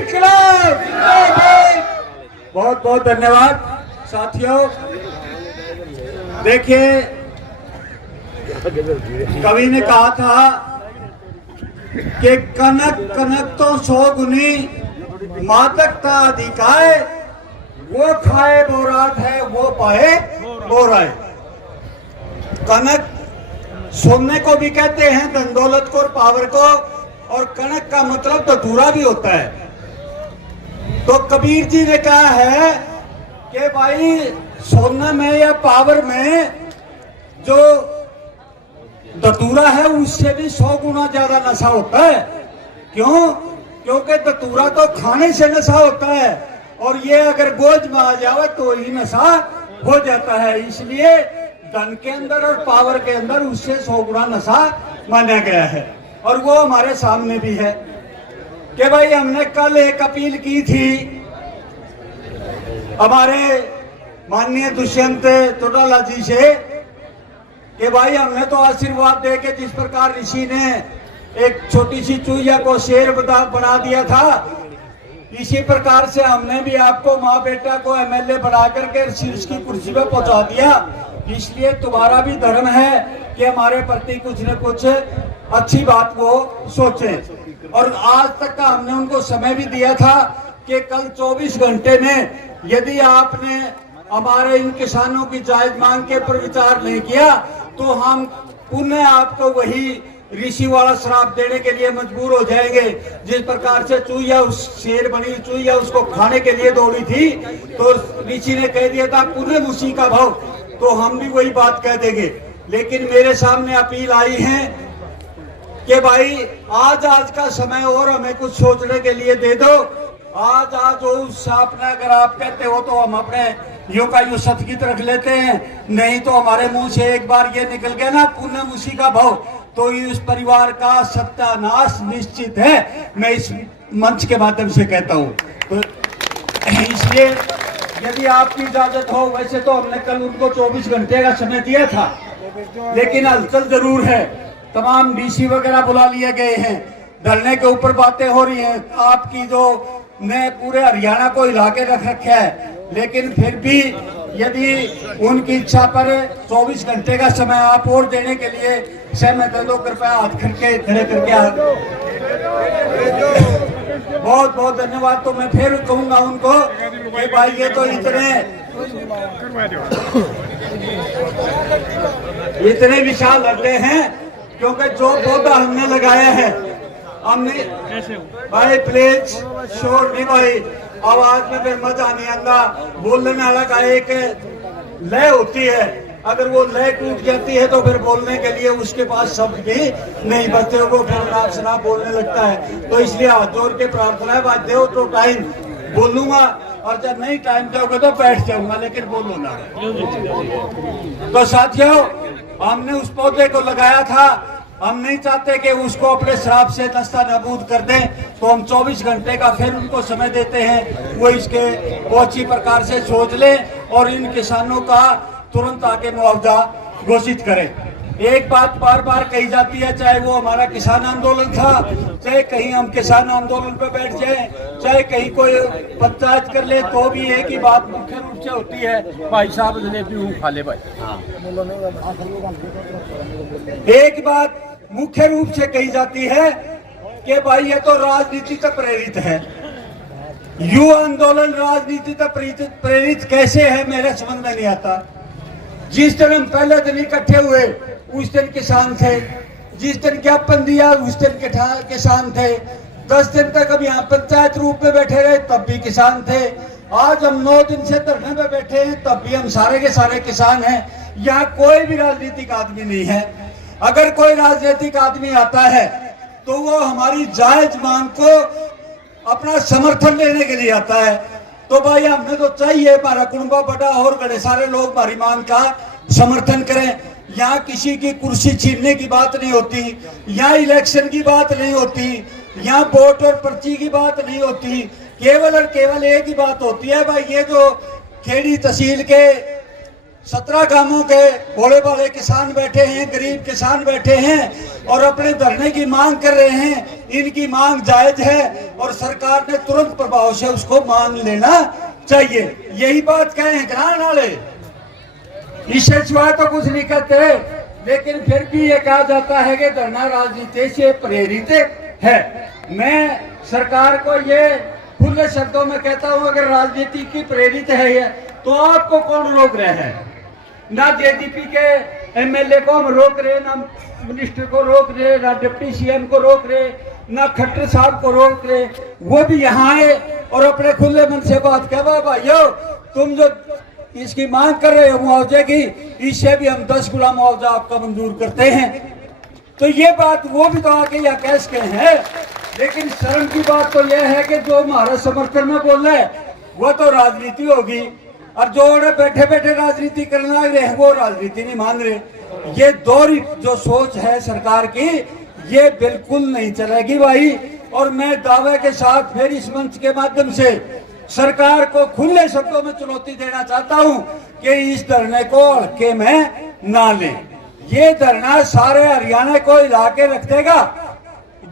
इनकलाब। बहुत बहुत धन्यवाद साथियों। देखिए, कवि ने कहा था कि कनक कनक तो 100 गुनी मादकता अधिकाय, वो खाए बोराट है वो पाए बोराय। कनक सोने को भी कहते हैं, धन दौलत को और पावर को, और कनक का मतलब तो धतूरा भी होता है। तो कबीर जी ने कहा है कि भाई सोने में या पावर में जो धतूरा है उससे भी 100 गुना ज्यादा नशा होता है। क्यों? क्योंकि धतूरा तो खाने से नशा होता है, और ये अगर गोद में आ जाए तो ही नशा हो जाता है। इसलिए धन के अंदर और पावर के अंदर उससे 100 गुना नशा माना गया है। और वो हमारे सामने भी है कि भाई हमने कल एक अपील की थी हमारे माननीय दुष्यंत चौटाला जी से कि भाई हमने तो आशीर्वाद दे के जिस प्रकार ऋषि ने एक छोटी सी चूहिया को शेर बना दिया था, इसी प्रकार से हमने भी आपको माँ बेटा को एमएलए बना करके शीर्ष की कुर्सी पे पहुंचा दिया। इसलिए तुम्हारा भी धर्म है कि हमारे प्रति कुछ न कुछ अच्छी बात वो सोचें। और आज तक का हमने उनको समय भी दिया था कि कल 24 घंटे में यदि आपने हमारे इन किसानों की जायज मांग के पर विचार नहीं किया तो हम पुनः आपको वही ऋषि वाला श्राप देने के लिए मजबूर हो जाएंगे। जिस प्रकार से चूहिया उस शेर बनी चूहिया उसको खाने के लिए दौड़ी थी, तो ऋषि ने कह दिया था पुनः उसी का भाव, तो हम भी वही बात कह देंगे। लेकिन मेरे सामने अपील आई है कि भाई आज का समय और हमें कुछ सोचने के लिए दे दो। आज हो उस आपने अगर आप कहते हो तो हम अपने यूं का यूं सतगीत रख लेते हैं, नहीं तो हमारे मुंह से एक बार ये निकल गया ना पुनः उसी का भाव, तो इस परिवार का सत्यानाश निश्चित है। मैं इस मंच के माध्यम से कहता हूं। तो इसलिए यदि आपकी इजाजत हो, वैसे तो हमने कल उनको 24 घंटे का समय दिया था, लेकिन हलचल जरूर है। तमाम डीसी वगैरह बुला लिए गए हैं, धरने के ऊपर बातें हो रही हैं, आपकी जो ने पूरे हरियाणा को हिला के रख रखा है। लेकिन फिर भी यदि उनकी इच्छा पर 24 घंटे का समय आप और देने के लिए सहमत है तो कृपया हाथ खड़े करके बहुत बहुत धन्यवाद। तो मैं फिर कहूंगा उनको कि भाई ये तो इतने विशाल हृदय हैं, क्योंकि जो पौधा हमने लगाया है हमने भाई प्लीज शोर नहीं भाई, आवाज में फिर मजा नहीं आता। बोलने वाला का एक लय होती है, अगर वो लय टूट जाती है तो फिर बोलने के लिए उसके पास शब्द भी नहीं बचते, वो फिर नाक से नाक बोलने लगता है। तो इसलिए हाथ जोड़ के प्रार्थना है, बात दो तो टाइम बोलूंगा, और जब नहीं टाइम दोगे तो बैठ जाऊंगा, लेकिन बोलो ना। तो साथियों, हमने उस पौधे को लगाया था, हम नहीं चाहते कि उसको अपने श्राप से नस्ता नाबूद कर दें, तो हम 24 घंटे का फिर उनको समय देते हैं, वो इसके अच्छी प्रकार से सोच लें और इन किसानों का तुरंत आके मुआवजा घोषित करें। एक बात बार बार कही जाती है, चाहे वो हमारा किसान आंदोलन था, चाहे कहीं हम किसान आंदोलन पे बैठ जाएं, चाहे कहीं कोई पंचायत कर ले, तो भी एक ही बात मुख्य रूप से होती है, भाई साहब जलेबी खा ले भाई। एक बात मुख्य रूप से कही जाती है कि भाई ये तो राजनीति से प्रेरित है। युवा आंदोलन राजनीति से प्रेरित कैसे है मेरे समझ में नहीं आता। जिस दिन हम पहले दिन इकट्ठे हुए उस दिन किसान थे, जिस दिन ज्ञापन दिया उस दिन किसान थे, 10 दिन तक अब यहाँ पंचायत रूप में बैठे रहे तब भी किसान थे, आज हम 9 दिन से धरने पे बैठे हैं तब भी हम सारे के सारे किसान हैं। यहाँ कोई भी राजनीतिक आदमी नहीं है। अगर कोई राजनीतिक आदमी आता है तो वो हमारी जायज मांग को अपना समर्थन लेने के लिए आता है। तो भाई हमने तो चाहिए हमारा कुंबा बड़ा और बड़े सारे लोग हमारी मांग का समर्थन करें। यहाँ किसी की कुर्सी छीनने की बात नहीं होती, यहाँ इलेक्शन की बात नहीं होती, यहाँ वोट और पर्ची की बात नहीं होती, केवल और केवल एक ही बात होती है, भाई ये जो खेड़ी तहसील के 17 गांवों के भोले भाले किसान बैठे हैं, गरीब किसान बैठे हैं और अपने धरने की मांग कर रहे हैं। इनकी मांग जायज है और सरकार ने तुरंत प्रभाव से उसको मान लेना चाहिए। यही बात कहे ग्राम वाले, इससे सिवाय तो कुछ नहीं कहते। लेकिन फिर भी ये कहा जाता है कि धरना राजनीति से प्रेरित है। मैं सरकार को ये खुले शब्दों में कहता हूं, अगर राजनीति की प्रेरित है ये, तो आपको कौन रोक रहे हैं? ना जेडीपी के एमएलए को हम रोक रहे, ना मिनिस्टर को रोक रहे, ना डिप्टी सीएम को रोक रहे, ना खट्टर साहब को रोक रहे। वो भी यहाँ आए और अपने खुले मन से बात कह, भाइयों तुम जो इसकी मांग कर रहे हो मुआवजे की, इससे भी हम 10 गुना मुआवजा आपका मंजूर करते हैं। तो ये बात वो भी तो आके या कह सके हैं। लेकिन शर्म की बात तो यह है कि जो हमारे समर्थन में बोल रहे हैं वो तो राजनीति होगी, और जो बैठे बैठे राजनीति करने लग रहे हैं वो राजनीति नहीं मान रहे। ये दोहरी जो सोच है सरकार की, ये बिल्कुल नहीं चलेगी भाई। और मैं दावे के साथ फिर इस मंच के माध्यम से सरकार को खुले शब्दों में चुनौती देना चाहता हूं कि इस धरने को हल्के में ना लें। ये धरना सारे हरियाणा को हिला के रख देगा।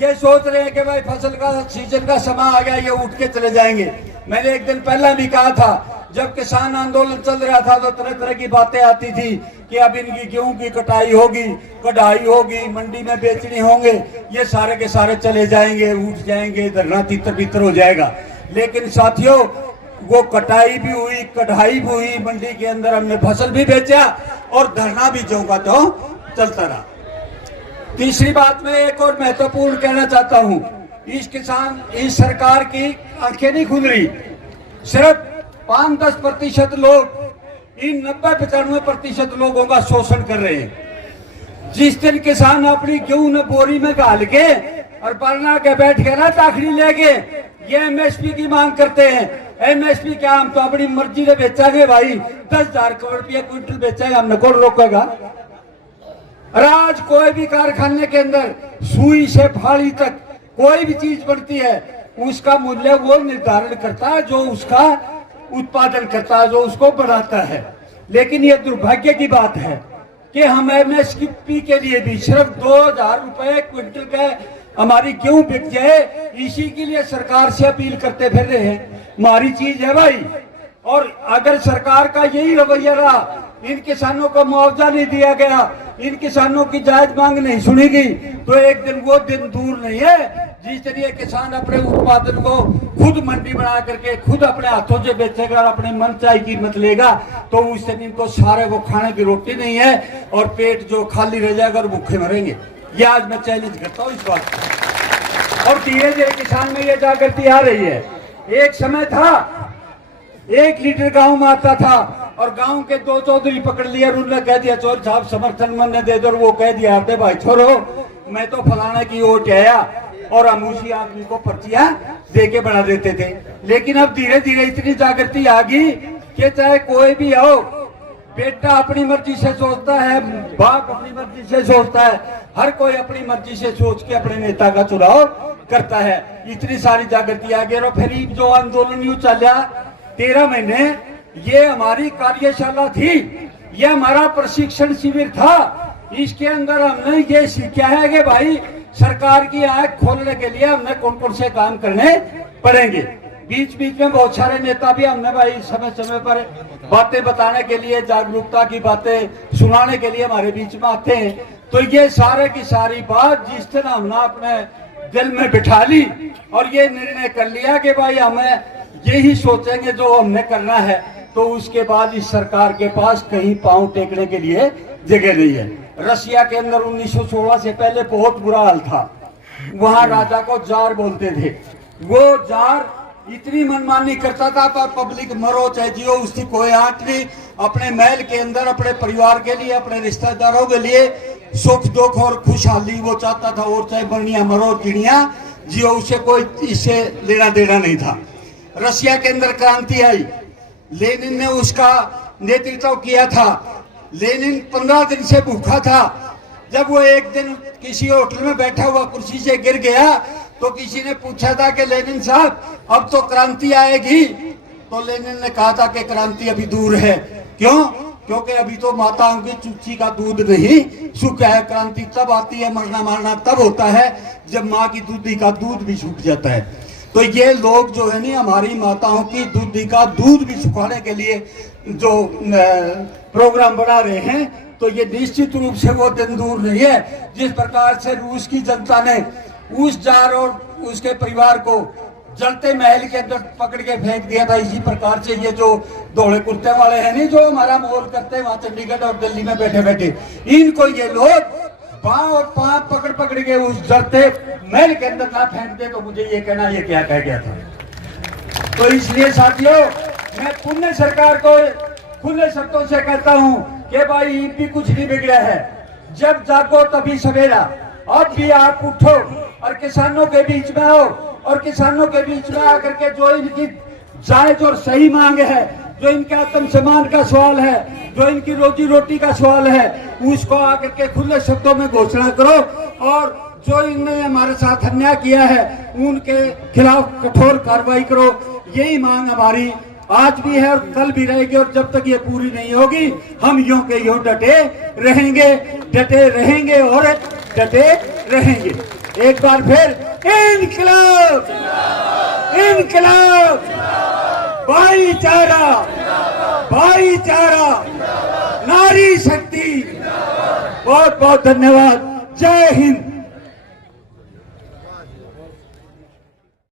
ये सोच रहे हैं कि भाई फसल का सीजन का समय आ गया, ये उठ के चले जाएंगे। मैंने एक दिन पहला भी कहा था, जब किसान आंदोलन चल रहा था तो तरह तरह की बातें आती थी कि अब इनकी गेहूं की कटाई होगी, कढ़ाई होगी, मंडी में बेचने होंगे, ये सारे के सारे चले जाएंगे, उठ जाएंगे, धरना तितर बितर हो जाएगा। लेकिन साथियों, वो कटाई भी हुई, कढ़ाई भी हुई, मंडी के अंदर हमने फसल भी बेचा और धरना भी जो का तो चलता रहा। तीसरी बात मैं एक और महत्वपूर्ण कहना चाहता हूं, इस सरकार की आंखें नहीं खुल रही। सिर्फ 5-10% लोग इन 90-95% लोगों का शोषण कर रहे हैं। जिस दिन किसान अपनी गेहूं न बोरी में डाल के और बरना के बैठ के ना ताखड़ी लेके ये एमएसपी की मांग करते हैं। एमएसपी क्या, हम तो अपनी मर्जी से बेचेंगे भाई, 10,000 करोड़ रुपया क्विंटल बेचेंगे, हमने कौन रोकेगा? आज कोई भी कारखाने के अंदर सुई से फाड़ी तक कोई भी चीज बनती है, उसका मूल्य वो निर्धारण करता है जो उसका उत्पादन करता है, जो उसको बढ़ाता है। लेकिन ये दुर्भाग्य की बात है कि हम एमएसपी के लिए भी सिर्फ 2,000 रुपए क्विंटल का हमारी गेहूं बिक जाए, इसी के लिए सरकार से अपील करते फिर रहे हैं। हमारी चीज है भाई। और अगर सरकार का यही रवैया रहा, इन किसानों को मुआवजा नहीं दिया गया, इन किसानों की जायज मांग नहीं सुनेगी, तो एक दिन वो दिन दूर नहीं है जिस दिन ये किसान अपने उत्पादन को खुद मंडी बना करके खुद अपने हाथों से बेचेगा और अपने मन चाही कीमत लेगा। तो उस दिन इनको सारे को खाने की रोटी नहीं है और पेट जो खाली रह जाएगा और भूखे मरेंगे। ये आज मैं चैलेंज करता हूँ इस बात को। और धीरे धीरे किसान में ये जागृति आ रही है। एक समय था 1 लीटर गाँव में आता था और गांव के 2 चौधरी पकड़ लिया, उन्होंने कह दिया चोर साहब समर्थन मन दे दो, वो कह दिया अरे भाई छोड़ो, मैं तो फलाना की वोट आया, और हम उसी आदमी को पर्चियां दे के बढ़ा देते थे। लेकिन अब धीरे धीरे इतनी जागृति आ गई कि चाहे कोई भी हो, बेटा अपनी मर्जी से सोचता है, बाप अपनी मर्जी से सोचता है, हर कोई अपनी मर्जी से सोच के अपने नेता का चुनाव करता है। इतनी सारी जागृति आ गई। और फिर जो आंदोलन यूं चला 13 महीने, ये हमारी कार्यशाला थी, ये हमारा प्रशिक्षण शिविर था। इसके अंदर हमने ये सीखा है कि भाई सरकार की आंख खोलने के लिए हमने कौन कौन से काम करने पड़ेंगे। बीच बीच में बहुत सारे नेता भी हमने भाई समय समय पर बातें बताने के लिए, जागरूकता की बातें सुनाने के लिए हमारे बीच में आते हैं। तो ये सारे की सारी बात जिस तरह हमने अपने दिल में बिठा ली और ये निर्णय कर लिया कि भाई हमें यही सोचेंगे जो हमने करना है, तो उसके बाद इस सरकार के पास कहीं पांव टेकने के लिए जगह नहीं है। रसिया के अंदर 1916 से पहले बहुत बुरा हाल था। वहां राजा को जार बोलते थे। वो जार इतनी मनमानी करता था पर पब्लिक मरो चाहे जियो उसकी कोई आंट नहीं। अपने महल के अंदर अपने परिवार के लिए, अपने रिश्तेदारों के लिए सुख दुख और खुशहाली वो चाहता था, और चाहे बर्निया मरो चिड़िया जियो, उसे कोई इससे लेना देना नहीं था। रसिया के अंदर क्रांति आई, लेनिन ने उसका नेतृत्व किया था। लेनिन 15 दिन से भूखा था। जब वो एक दिन किसी होटल में बैठा हुआ कुर्सी से गिर गया तो किसी ने पूछा था कि लेनिन साहब अब तो क्रांति आएगी, तो लेनिन ने कहा था कि क्रांति अभी दूर है। क्यों? क्योंकि अभी तो माताओं की चुच्ची का दूध नहीं सूखा है। क्रांति तब आती है, मरना मारना तब होता है जब माँ की दूधी का दूध भी सूख जाता है। तो ये लोग जो है ना हमारी माताओं की दूधी का दूध भी सुखाने के लिए जो प्रोग्राम बना रहे हैं, तो ये निश्चित रूप से वो दिन दूर नहीं है जिस प्रकार से रूस की जनता ने उस जार और उसके परिवार को जलते महल के अंदर पकड़ के फेंक दिया था। इसी प्रकार से ये जो दौड़े कुर्ते वाले हैं नहीं, जो हमारा मोल करते हैं वहां चंडीगढ़ और दिल्ली में बैठे बैठे, इनको ये लोग पांव और पांव पकड़ पकड़ के उस जलते महल के अंदर ना फेंक दे तो मुझे ये कहना ये क्या कह गया था। तो इसलिए साथियों, मैं पुण्य सरकार को खुले शब्दों से कहता हूं कि भाई भी कुछ नहीं बिगड़ा है। जब जागो तभी सवेरा। अब भी आप उठो और किसानों के बीच में आओ, और किसानों के बीच में आकर के जो इनकी जायज और सही मांग है, जो इनके आत्म सम्मान का सवाल है, जो इनकी रोजी रोटी का सवाल है, उसको आकर के खुले शब्दों में घोषणा करो। और जो इन्होंने हमारे साथ अन्याय किया है उनके खिलाफ कठोर कार्रवाई करो। यही मांग हमारी आज भी है और कल भी रहेगी। और जब तक ये पूरी नहीं होगी हम यूं के यूं डटे रहेंगे और डटे रहेंगे। एक बार फिर इनकलाब, इनकलाब, भाईचारा, भाईचारा, नारी शक्ति। बहुत बहुत धन्यवाद। जय हिंद।